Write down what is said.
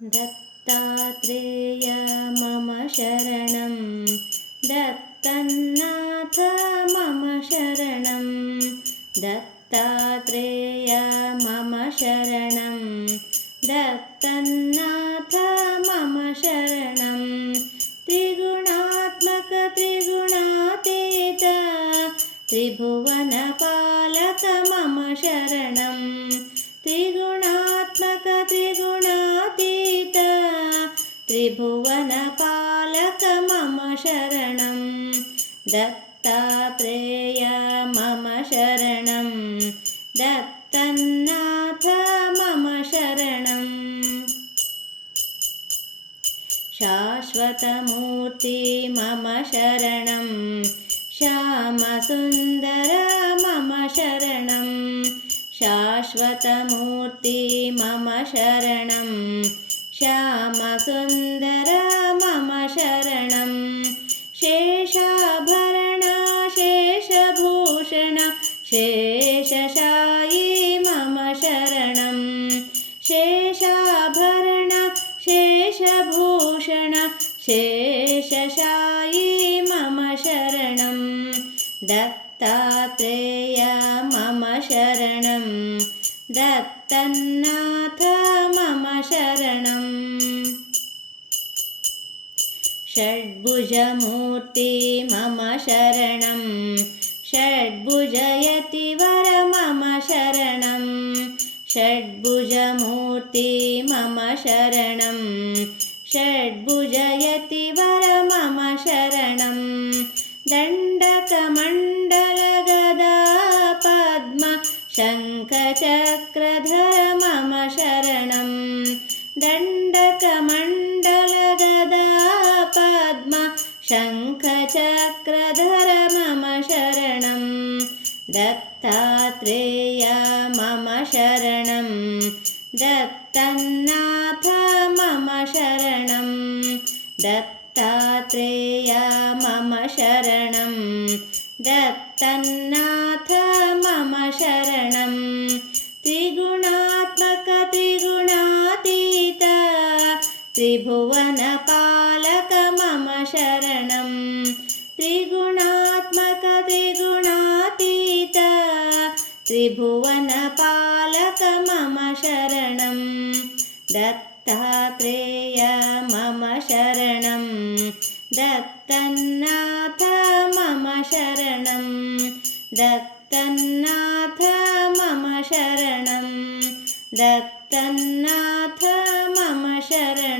दत्तात्रेय मम शरणं दत्तन्नाथ मम शरणं दत्तात्रेय मम शरणं दत्तन्नाथ मम शरणं त्रिगुणात्मक त्रिगुणातीत त्रिभुवनपालक मम शरणं त्रिगुणात्मक त्रिगुणातीत त्रिभुवनपालक मम शरणं दत्तात्रेय मम शरणं दत्तन्नाथ मम शरणं शाश्वतमूर्ति मम शरणं श्यामसुन्दर मम शरणं शाश्वतमूर्ति मम शरणं श्यामसुन्दर मम शरणं शेषाभरण शेषभूषण शेषशायी मम शरणं शेषाभरण शेषभूषण शेषशायी मम शरणं दत्तात्रेय मम शरणं दत्तन्नाथ मम शरणं षड्भुजमूर्ति मम शरणं षड्भुजयतिवर मम शरणं षड्भुजमूर्ति मम शरणं षड्भुजयतिवर मम शरणं दण्डकमण्डलगदा पद्म शङ्खचक्रधर मम शरणं दण्डकमण्डलगदा पद्म शङ्खचक्रधर मम शरणं दत्तात्रेय मम शरणं दत्तन्नाथ मम शरणं दत्तात्रेय मम शरणं दत्तन्नाथ मम शरणं त्रिगुणात्मक त्रिगुणातीत त्रिभुवनपालक मम शरणं त्रिगुणात्मक त्रिगुणातीत त्रिभुवनपालक मम शरणं दत्तात्रेय मम शरणं दत्तन्नाथ मम शरणं दत्तन्नाथ मम शरणं दत्तन्नाथ मम शरणं